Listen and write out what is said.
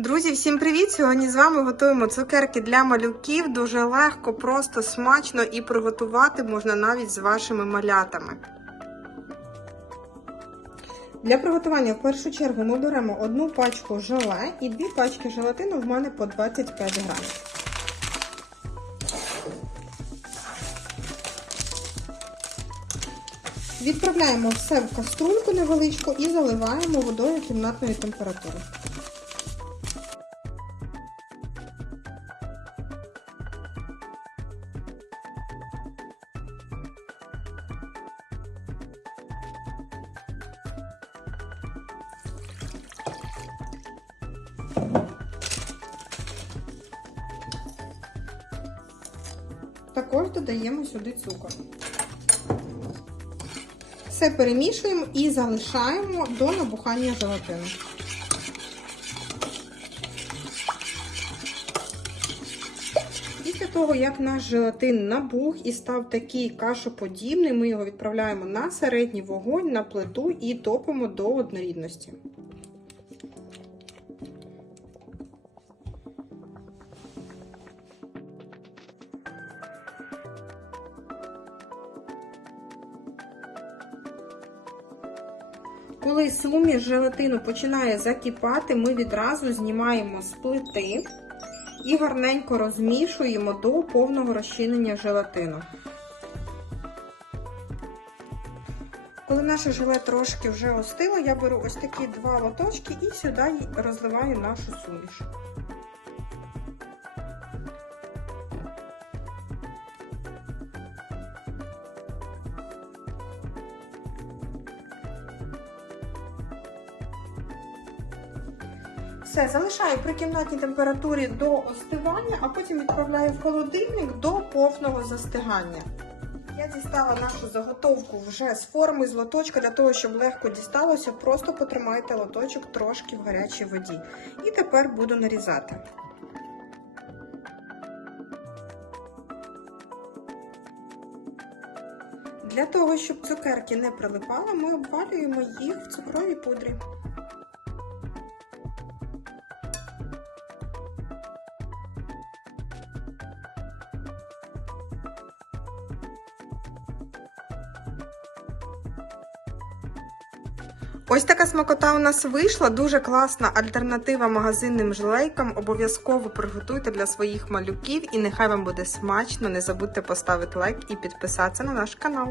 Друзі, всім привіт! Сьогодні з вами готуємо цукерки для малюків. Дуже легко, просто смачно і приготувати можна навіть з вашими малятами. Для приготування в першу чергу ми беремо одну пачку желе і дві пачки желатину в мене по 25 грамів. Відправляємо все в каструльку невеличку і заливаємо водою кімнатної температури. Також додаємо сюди цукор. Все перемішуємо і залишаємо до набухання желатину. Після того, як наш желатин набух і став такий кашоподібний, ми його відправляємо на середній вогонь на плиту і топимо до однорідності. Коли суміш желатину починає закипати, ми відразу знімаємо з плити і гарненько розмішуємо до повного розчинення желатину. Коли наше желе трошки вже остило, я беру ось такі два лоточки і сюди розливаю нашу суміш. Все, залишаю при кімнатній температурі до остивання, а потім відправляю в холодильник до повного застигання. Я дістала нашу заготовку вже з форми з лоточка, для того, щоб легко дісталося, просто потримайте лоточок трошки в гарячій воді. І тепер буду нарізати. Для того, щоб цукерки не прилипали, ми обвалюємо їх в цукровій пудрі. Ось така смакота у нас вийшла. Дуже класна альтернатива магазинним жлейкам. Обов'язково приготуйте для своїх малюків і нехай вам буде смачно. Не забудьте поставити лайк і підписатися на наш канал.